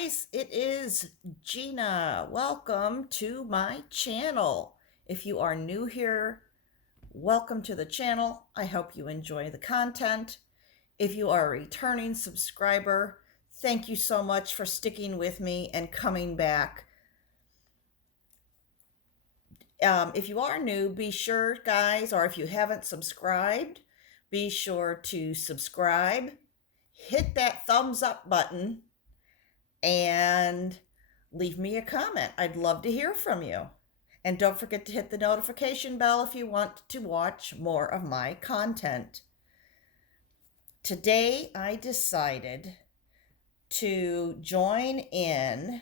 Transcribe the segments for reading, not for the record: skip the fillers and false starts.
guys, it is Gina. Welcome to my channel. If you are new here, welcome to the channel. I hope you enjoy the content. If you are a returning subscriber, thank you so much for sticking with me and coming back. If you are new, be sure, guys, or if you haven't subscribed, be sure to subscribe, hit that thumbs up button, and leave me a comment. I'd love to hear from you. And don't forget to hit the notification bell if you want to watch more of my content. Today, I decided to join in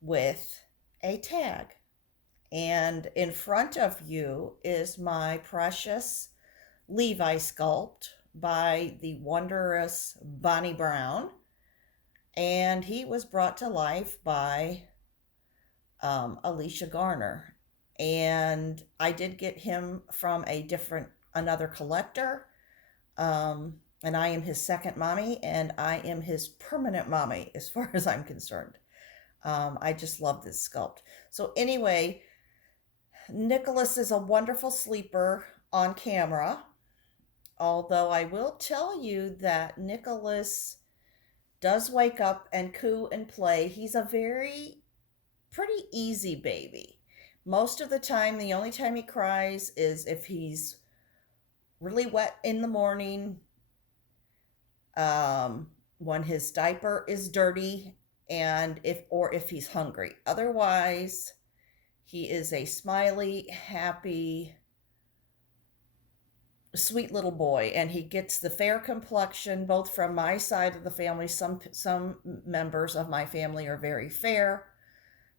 with a tag. And in front of you is my precious Levi sculpt by the wondrous Bonnie Brown. And he was brought to life by Alicia Garner. And I did get him from another collector. And I am his second mommy, and I am his permanent mommy as far as I'm concerned. I just love this sculpt. So anyway, Nicholas is a wonderful sleeper on camera. Although I will tell you that Nicholas does wake up and coo and play. He's a pretty easy baby. Most of the time, the only time he cries is if he's really wet in the morning, when his diaper is dirty, and if he's hungry. Otherwise, he is a smiley, happy, sweet little boy, and he gets the fair complexion both from my side of the family. Some members of my family are very fair.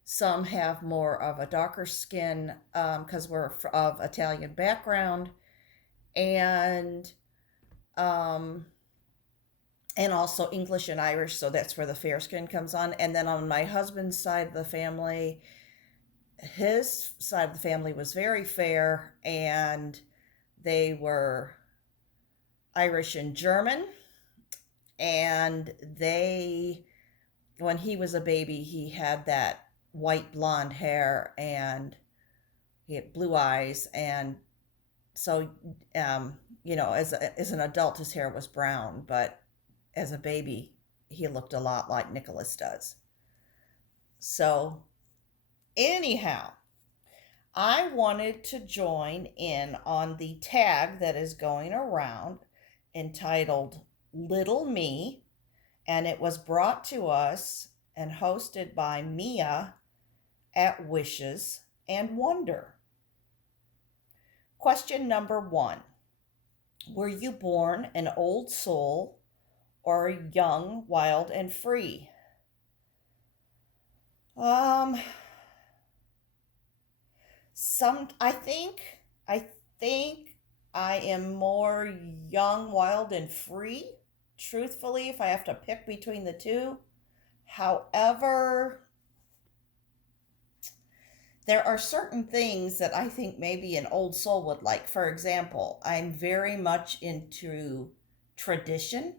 Some have more of a darker skin because we're of Italian background, and also English and Irish, so that's where the fair skin comes on. And then on my husband's side of the family, his side of the family was very fair, and they were Irish and German. And when he was a baby, he had that white blonde hair, and he had blue eyes. And so, as an adult, his hair was brown, but as a baby, he looked a lot like Nicholas does. So, anyhow, I wanted to join in on the tag that is going around entitled Little Me, and it was brought to us and hosted by Mia at Wishes and Wonder. Question number 1. Were you born an old soul or young, wild, and free? I think I am more young, wild, and free, truthfully, if I have to pick between the two. However, there are certain things that I think maybe an old soul would like. For example, I'm very much into tradition.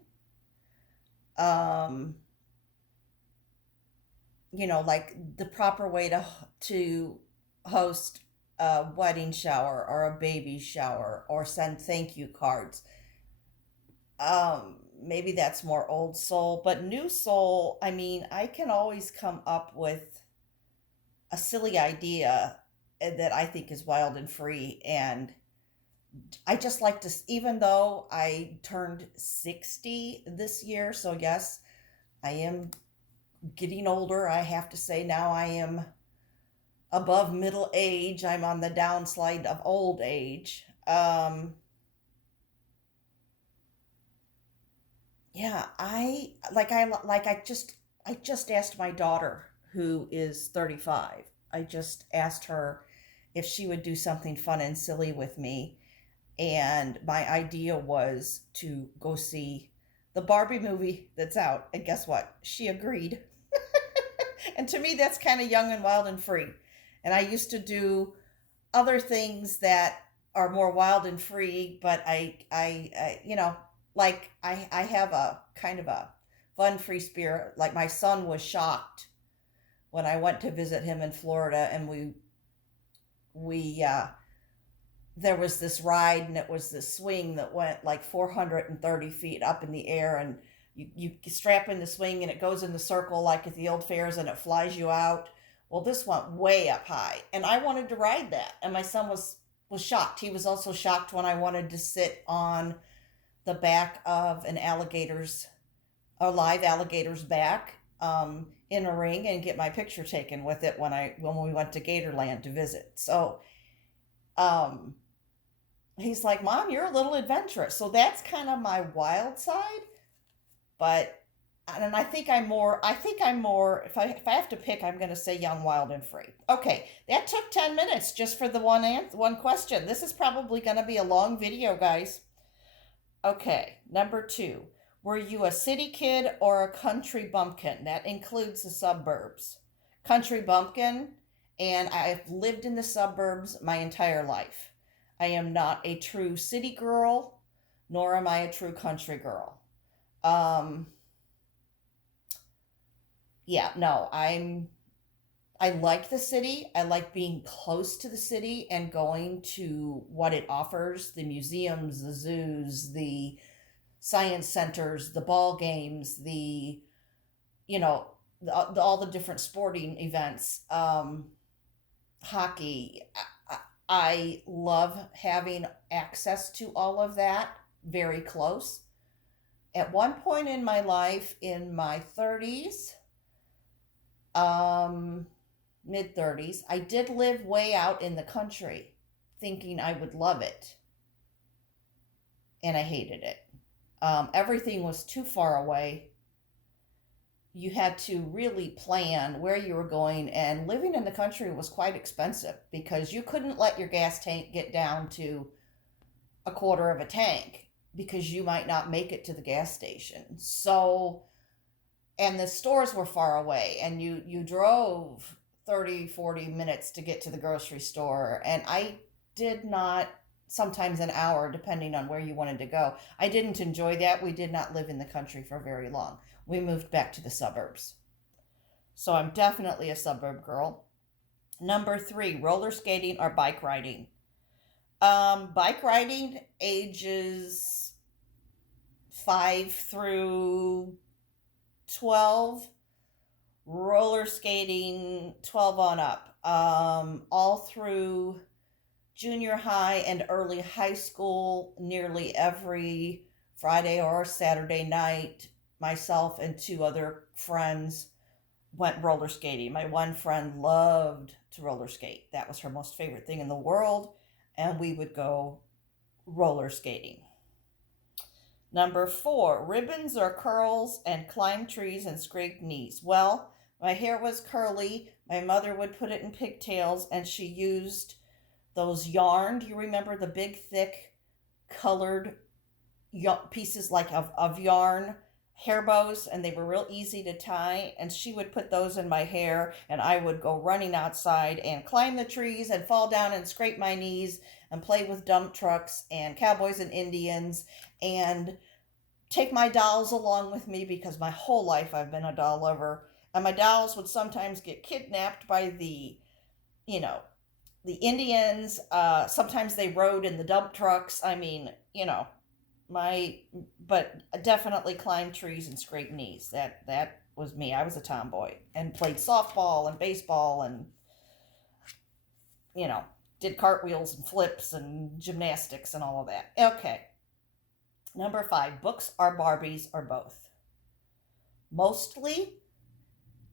Like the proper way to host a wedding shower or a baby shower or send thank you cards. Maybe that's more old soul, but new soul, I mean, I can always come up with a silly idea that I think is wild and free. And I just like to, even though I turned 60 this year, so yes, I am getting older. I have to say now I am above middle age. I'm on the downslide of old age. Yeah, I just asked my daughter, who is 35. I just asked her if she would do something fun and silly with me, and my idea was to go see the Barbie movie that's out. And guess what? She agreed. And to me, that's kind of young and wild and free. And I used to do other things that are more wild and free, but I have a kind of a fun, free spirit. Like my son was shocked when I went to visit him in Florida, and we there was this ride, and it was this swing that went like 430 feet up in the air, and you strap in the swing and it goes in the circle like at the old fairs and it flies you out. Well, this went way up high, and I wanted to ride that, and my son was shocked. He was also shocked when I wanted to sit on the back of an alligator's a live alligator's back, in a ring, and get my picture taken with it when we went to Gatorland to visit. So um, he's like, "Mom, you're a little adventurous." So that's kind of my wild side. But and I think I'm more if I have to pick, I'm going to say young, wild, and free. Okay, that took 10 minutes just for the one question. This is probably going to be a long video, guys. Okay, number 2. Were you a city kid or a country bumpkin? That includes the suburbs. Country bumpkin, and I've lived in the suburbs my entire life. I am not a true city girl, nor am I a true country girl. Um, yeah, no, I like the city. I like being close to the city and going to what it offers, the museums, the zoos, the science centers, the ball games, the, you know, all the different sporting events, hockey. I love having access to all of that very close. At one point in my life, in my 30s, um, mid 30s, I did live way out in the country thinking I would love it, and I hated it. Everything was too far away. You had to really plan where you were going, and living in the country was quite expensive because you couldn't let your gas tank get down to a quarter of a tank because you might not make it to the gas station. So, and the stores were far away, and you drove 30-40 minutes to get to the grocery store, and I did not, sometimes an hour depending on where you wanted to go. I didn't enjoy that. We did not live in the country for very long. We moved back to the suburbs. So I'm definitely a suburb girl. Number 3, roller skating or bike riding. Bike riding, ages 5 through 12. Roller skating 12 on up. All through junior high and early high school, nearly every Friday or Saturday night, myself and 2 other friends went roller skating. My one friend loved to roller skate. That was her most favorite thing in the world, and we would go roller skating. Number 4, ribbons or curls and climb trees and scrape knees. Well, my hair was curly. My mother would put it in pigtails, and she used those yarn. Do you remember the big, thick, colored pieces like of yarn hair bows? And they were real easy to tie. And she would put those in my hair, and I would go running outside and climb the trees and fall down and scrape my knees and play with dump trucks and cowboys and Indians and take my dolls along with me because my whole life I've been a doll lover. And my dolls would sometimes get kidnapped by you know, the Indians. Sometimes they rode in the dump trucks. I mean, my, but definitely climbed trees and scraped knees. That was me. I was a tomboy and played softball and baseball and, you know, did cartwheels and flips and gymnastics and all of that. Okay. Number 5, books or Barbies or both. Mostly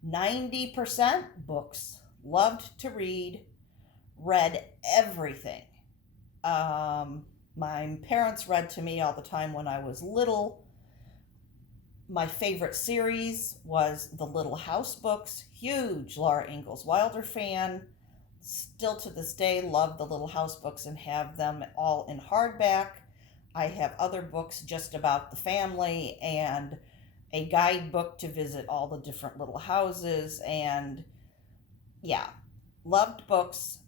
90% books. Loved to read, read everything. My parents read to me all the time when I was little. My favorite series was the Little House books. Huge Laura Ingalls Wilder fan. Still to this day love the Little House books and have them all in hardback. I have other books just about the family and a guidebook to visit all the different little houses. And yeah, loved books.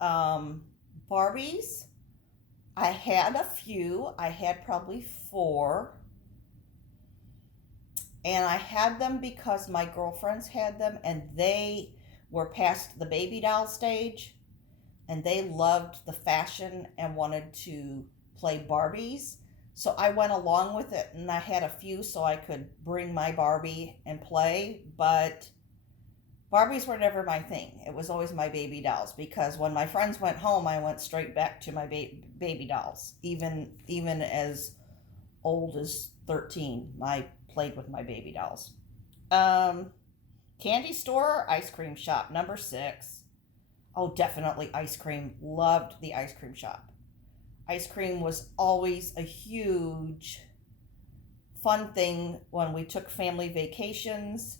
Barbies, I had a few. I had probably 4. And I had them because my girlfriends had them and they were past the baby doll stage and they loved the fashion and wanted to play Barbies. So I went along with it and I had a few so I could bring my Barbie and play, but Barbies were never my thing. It was always my baby dolls because when my friends went home, I went straight back to my baby dolls. Even as old as 13, I played with my baby dolls. Um, Candy store or ice cream shop? Number 6. Oh, definitely ice cream. Loved the ice cream shop. Ice cream was always a huge fun thing when we took family vacations.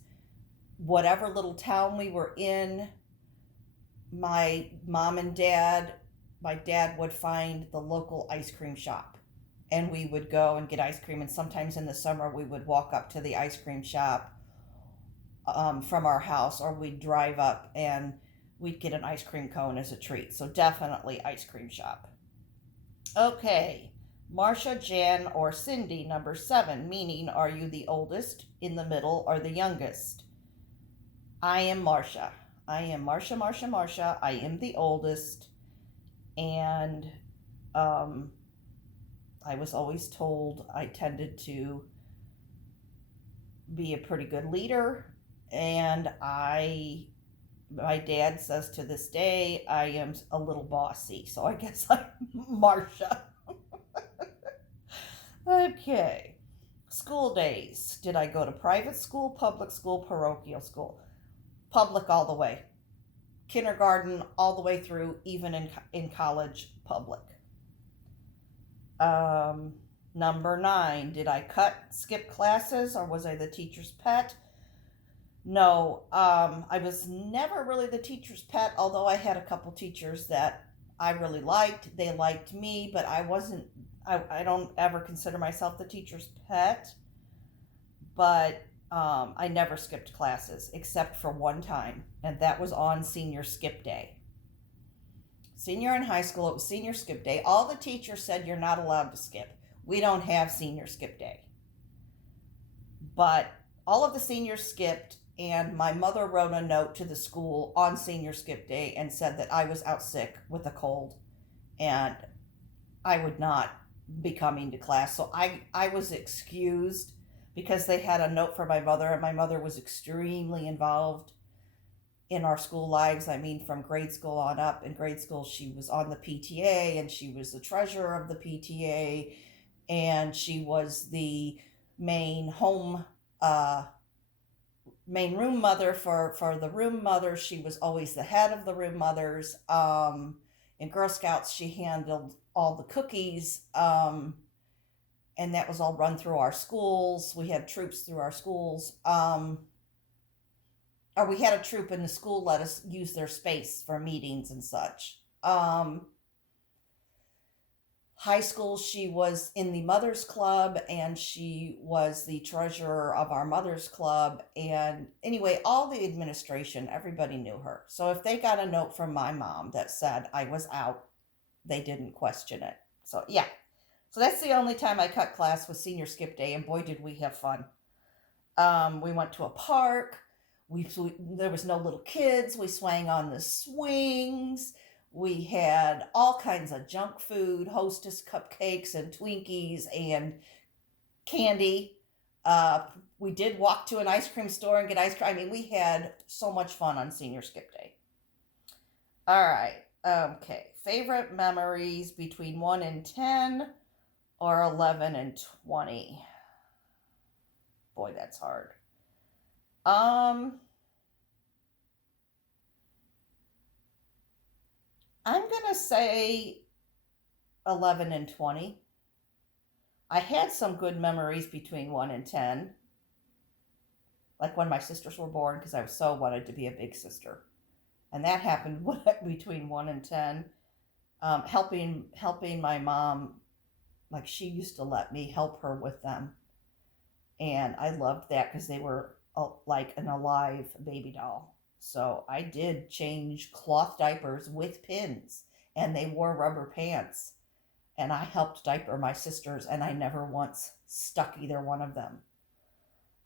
Whatever little town we were in, my mom and dad, my dad would find the local ice cream shop and we would go and get ice cream. And sometimes in the summer, we would walk up to the ice cream shop from our house, or we'd drive up and we'd get an ice cream cone as a treat. So definitely ice cream shop. Okay, Marcia, Jan, or Cindy, number 7, meaning are you the oldest, in the middle, or the youngest? I am Marcia. I am Marcia, Marcia, Marcia. I am the oldest, and um, I was always told I tended to be a pretty good leader, and my dad says to this day I am a little bossy, so I guess I'm Marcia. Okay. School days. Did I go to private school, public school, parochial school? Public all the way. Kindergarten all the way through, even in college, public. Um, Number 9. Did I skip classes, or was I the teacher's pet? No, I was never really the teacher's pet, although I had a couple teachers that I really liked. They liked me, but I don't ever consider myself the teacher's pet. But I never skipped classes except for one time, and that was on senior skip day. Senior in high school, it was senior skip day. All the teachers said you're not allowed to skip. We don't have senior skip day. But all of the seniors skipped, and my mother wrote a note to the school on senior skip day and said that I was out sick with a cold and I would not be coming to class. So I was excused because they had a note for my mother, and my mother was extremely involved in our school lives. I mean, from grade school on up. In grade school, she was on the PTA and she was the treasurer of the PTA, and she was the main main room mother for the room mothers. She was always the head of the room mothers. In Girl Scouts, she handled all the cookies, and that was all run through our schools. We had troops through our schools. Or we had a troop in the school let us use their space for meetings and such. High school, she was in the Mothers Club and she was the treasurer of our Mothers Club. And anyway, all the administration, everybody knew her. So if they got a note from my mom that said I was out, they didn't question it. So yeah. So that's the only time I cut class was senior skip day, and boy, did we have fun. We went to a park. There was no little kids. We swang on the swings. We had all kinds of junk food, Hostess cupcakes and Twinkies and candy. We did walk to an ice cream store and get ice cream. I mean, we had so much fun on senior skip day. All right. Okay. Favorite memories between 1 and 10 or 11 and 20? Boy, that's hard. I'm going to say 11 and 20. I had some good memories between 1 and 10. Like when my sisters were born, because I so wanted to be a big sister. And that happened between 1 and 10. Helping my mom, like she used to let me help her with them. And I loved that because they were like an alive baby doll. So I did change cloth diapers with pins, and they wore rubber pants. And I helped diaper my sisters, and I never once stuck either one of them.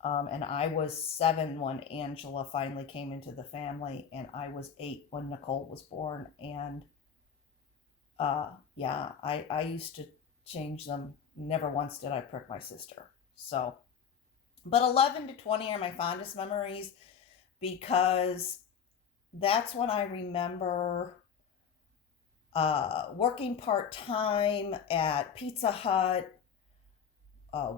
And I was 7 when Angela finally came into the family, and I was 8 when Nicole was born. And yeah, I used to change them. Never once did I prick my sister. So, but 11 to 20 are my fondest memories because that's when I remember working part time at Pizza Hut,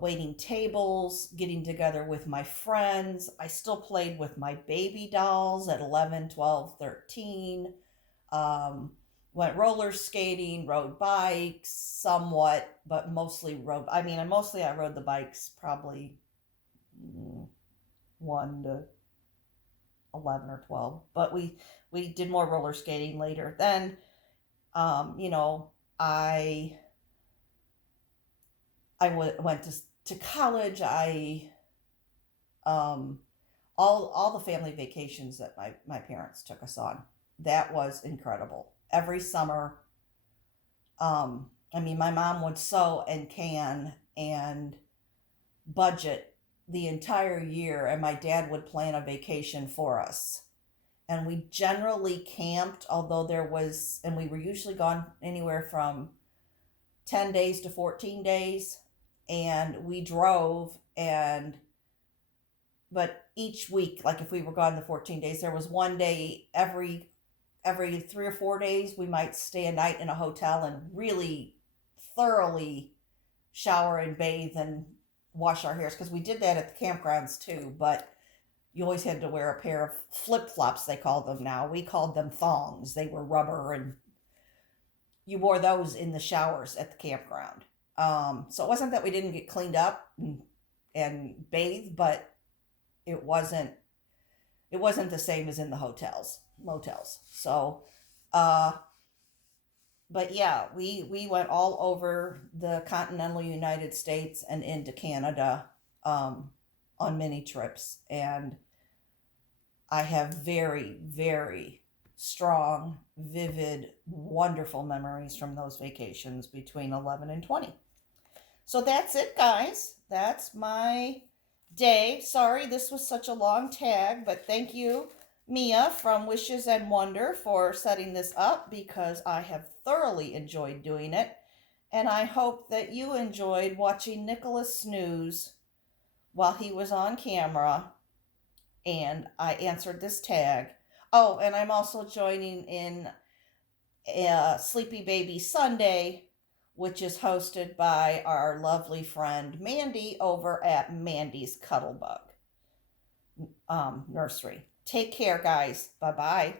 waiting tables, getting together with my friends. I still played with my baby dolls at 11, 12, 13. Um, Went roller skating, rode bikes somewhat, but mostly rode. I mean, I rode the bikes probably 1 to 11 or 12, but we did more roller skating later. Then, you know, I went to college. I um, all the family vacations that my parents took us on. That was incredible. Every summer, I mean, my mom would sew and can and budget the entire year, and my dad would plan a vacation for us. And we generally camped, although and we were usually gone anywhere from 10 days to 14 days. And we drove, but each week, like if we were gone the 14 days, there was one day every 3 or 4 days we might stay a night in a hotel and really thoroughly shower and bathe and wash our hairs, because we did that at the campgrounds too. But you always had to wear a pair of flip-flops, they called them now. We called them thongs. They were rubber, and you wore those in the showers at the campground. So it wasn't that we didn't get cleaned up and bathe, but it wasn't the same as in the motels. So, uh, but yeah, we went all over the continental United States and into Canada, on many trips, and I have very, very strong, vivid, wonderful memories from those vacations between 11 and 20. So that's it, guys. That's my day. Sorry this was such a long tag, but thank you, Mia from Wishes and Wonder, for setting this up, because I have thoroughly enjoyed doing it. And I hope that you enjoyed watching Nicholas snooze while he was on camera and I answered this tag. Oh, and I'm also joining in Sleepy Baby Sunday, which is hosted by our lovely friend Mandy over at Mandy's Cuddlebug Nursery. Take care, guys. Bye bye.